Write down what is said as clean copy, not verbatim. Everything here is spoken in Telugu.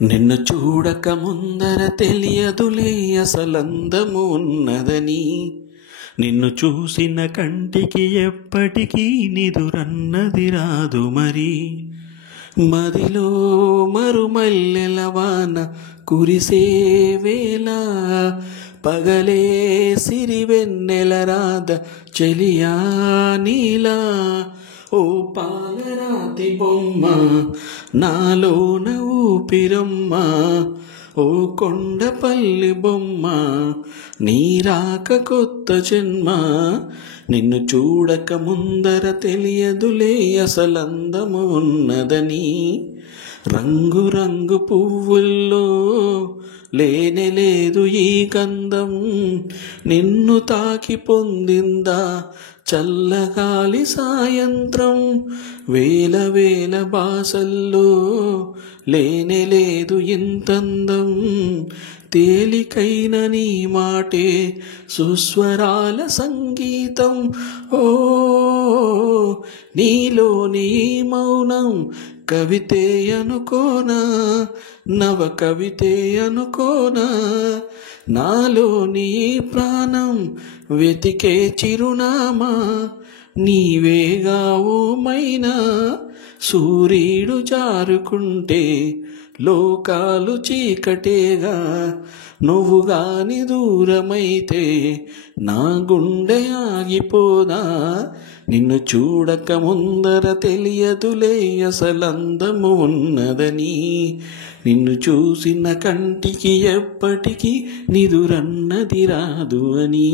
నిన్ను చూడక ముందర తెలియదులే అసలందము ఉన్నదని. నిన్ను చూసిన కంటికి ఎప్పటికీ నిదురన్నది రాదు మరి. మదిలో మరుమల్లెల వాన కురిసే వేళ పగలే సిరివెన్నెల రాధ చెలియా నీలా. ఓ పాలరాతి బొమ్మ నాలోన ఊపిరమ్మ, ఓ కొండపల్లి బొమ్మ నీరాక కొత్త జన్మ. నిన్ను చూడక ముందర తెలియదులే అసలందము ఉన్నదని. రంగు రంగు పువ్వుల్లో లేనే లేదు ఈ గంధం, నిన్ను తాకి పొందిందా చల్లగాలి సాయంత్రం. వేల వేల బాసల్లో లేనే లేదు ఇంతందం, తేలికైన నీ మాటే సుస్వరాల సంగీతం. ఓ నీలోని మౌనం కవితే అనుకోనా, నవ కవితే అనుకోనా. నాలోని ప్రాణం వెతికే చిరునామా నీవేగా ఓమైనా. సూర్యుడు జారుకుంటే లోకాలు చీకటేగా, నువ్వు గాని దూరమైతే నా గుండె ఆగిపోదా. నిన్ను చూడక ముందర తెలియదులే అసలందము ఉన్నదని. నిన్ను చూసిన కంటికి ఎప్పటికీ నిదురన్నది రాదు అని.